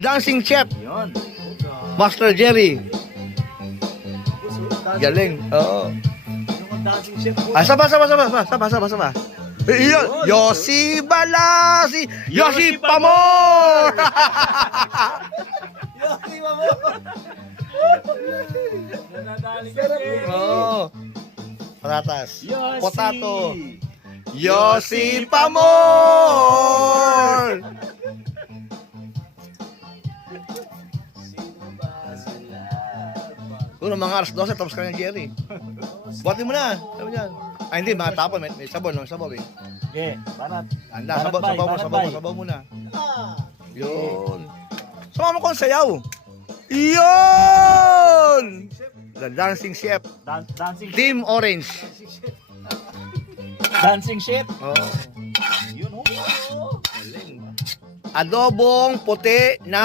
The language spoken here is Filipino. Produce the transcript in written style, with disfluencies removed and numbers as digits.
Dancing Chef, Yun. Master Jerry. Galing. Oo. Yung dancing chef po. Ah, saba. Iyon, Yossi Balasi, Yossi Pamor. Yosi, mamo. Nanadali ka Oo. Patatas. Yosi. Potato. Yossi Pamor. Sino ba sila? Doon mga alas 12 tapos ka ng Jerry. Buhatin mo na. Sabi niyan. Ay hindi, mga tapon. May sabon. May sabon eh. Okay, banat. Anda, Banat bay, sabaw muna. Ah. Yun. Sama mo ko ang sayaw. Yun! The Dancing Chef. Dancing Team Orange. Dancing chef. Oh. Yun, oh. Adobong puti na